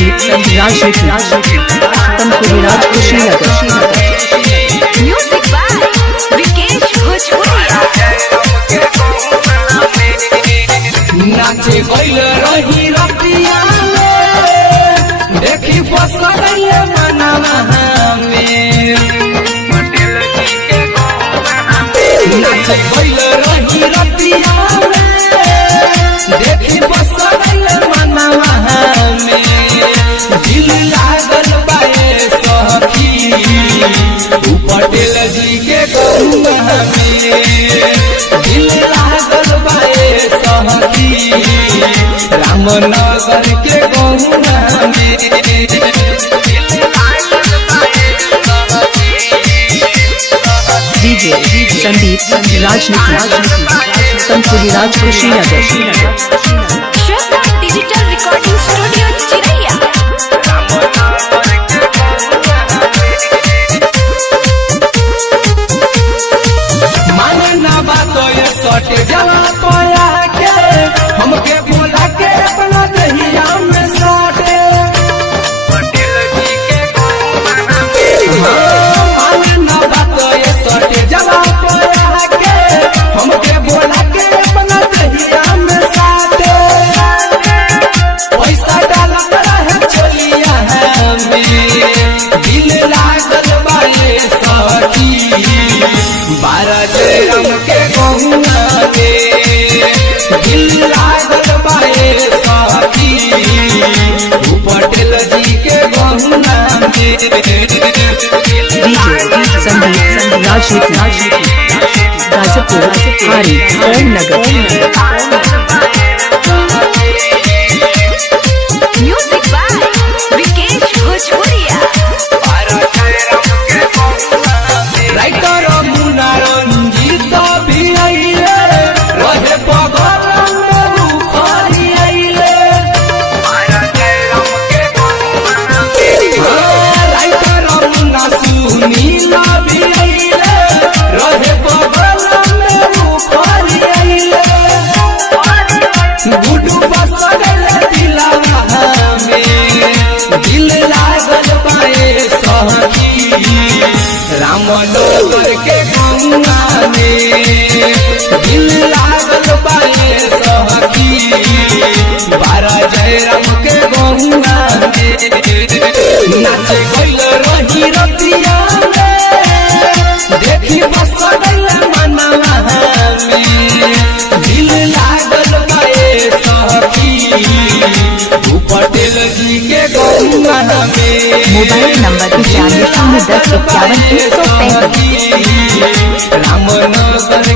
संदीप राजनीति तमकुराज Kushinagar. Music by Vikesh भोजपुरिया। नाचे गइल रही रतिया देखी बसरल मनवा में नाचे गइल रही रतिया देखी बसरल मनवा में दिल लागल बाए सखी पटेल जी के गौवा में दिल लागल बाए सखी रामनगर के गौवा में डीजे संदीप राजनीति तमकुराज कुशीनगर। श्रद्धा डिजिटल रिकॉर्डिंग स्टूडियो चिरैया। माने ना बात ये सटे जला पया के हमके बोला के अपना दहिया में सटे पटेल जी के गौवा में माने ना बात ये सटे जला पया के हमके बोला के अपना दहिया में सटे पैसा डाला है चलिया है दिल लागल बाए सखी 12 जयराम के गौवा में दिल लागल बाए सखी पटेल जी के गौवा में डीजे संदीप राजनीति गाजीपुर हारी नगर। म्यूजिक बाय विकेश भोजपुरिया। राइटर मुन्ना रंजीत भी आइले रहे बगल में बुखारी आइले राइटर मुन्ना सुनील भी आइले रहे बगल में बुखारी आइले गुड्डू बसरल दिलवा में दिल लागल पाए सखी रामनगर के गौवा में दिल लागल पाए सखी 12 जयराम के गौवा में नाचे गइल रही रतिया देखी बसरल मनवा में दिल लागल पाए सखी पटेल जी के गौवा में मोबाइल नंबर 95 10 51 365। रामनगर